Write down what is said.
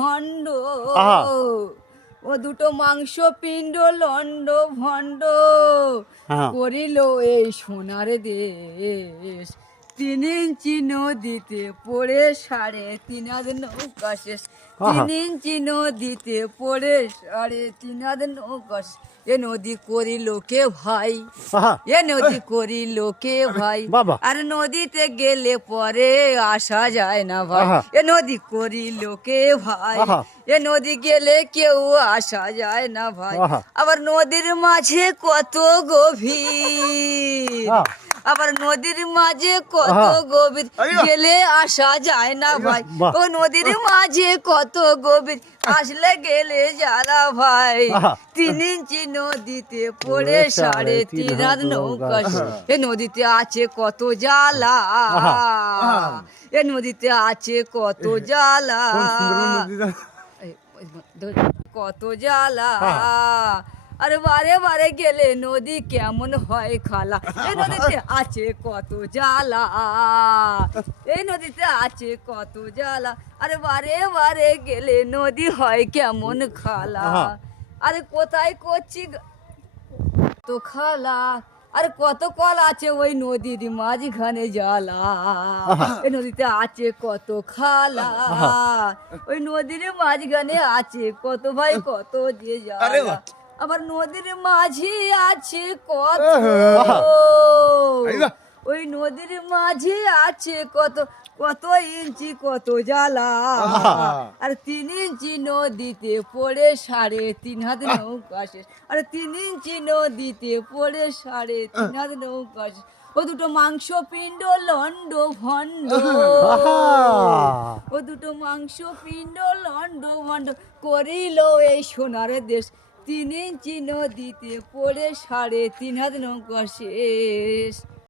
ভণ্ড, আহা। ও দুটো মাংস পিণ্ড লন্ড ভণ্ড হ্যাঁ। করিল এই সোনার দেশ। 3 ইঞ্চি নদীতে পড়ে 3.5 হাত নৌকা শেষ। আহা। 3 ইঞ্চি নদীতে পড়ে 3.5 হাত নৌকা শেষ। এ নদী করিল কে ভাই, আহা। এ নদী করিল কে ভাই, বাবা। আর নদীতে গেলে পরে আসা যায় না ভাই। আহা। এ নদী করিল কে ভাই, আহা। এ নদী গেলে কেউ আসা যায় না ভাই। আহা। আবার নদীর মাঝে কত গভীর, আহা। আবার নদীর মাঝে কত আহা। গভীর, গেলে আসা যায় না ভাই। বাহ। ও নদীর মাঝে কত গভীর, আসলে গেলে যারা ভাই। আহা। 3 ইঞ্চি নদীতে পড়ে 3.5 হাত নৌকা শেষ। এ নদীতে আছে কত জ্বালা, আহা। এ নদীতে আছে কত জ্বালা, কত জ্বালা। আরে বারে বারে গেলে নদী কেমন হয় খালা। এই নদীতে আছে কত জ্বালা, এই নদীতে আছে কত জ্বালা। আরে বারে বারে গেলে নদী হয় কেমন খালা। আরে কোথায় করছি তো খালা, আরে কত কল আছে ওই নদীর মাঝখানে জ্বালা। ওই নদীতে আছে কত খালা, ওই নদীর মাঝখানে আছে কত ভাই কত যে জ্বালা। আবার নদীর মাঝে আছে কত, ওই নদীর মাঝে আছে কত, কত ইঞ্চি কত জ্বালা। আর 3 ইঞ্চি নদীতে পড়ে 3.5 হাত নৌকা শেষ। আরে 3 ইঞ্চি নদীতে পড়ে 3.5 হাত নৌকা শেষ। ও দুটো মাংস পিণ্ড লন্ড ভণ্ড, ও দুটো মাংস পিণ্ড লন্ড ভণ্ড করিল এই সোনার দেশ। 3 ইঞ্চি নদীতে পড়ে 3.5 হাত নৌকা শেষ।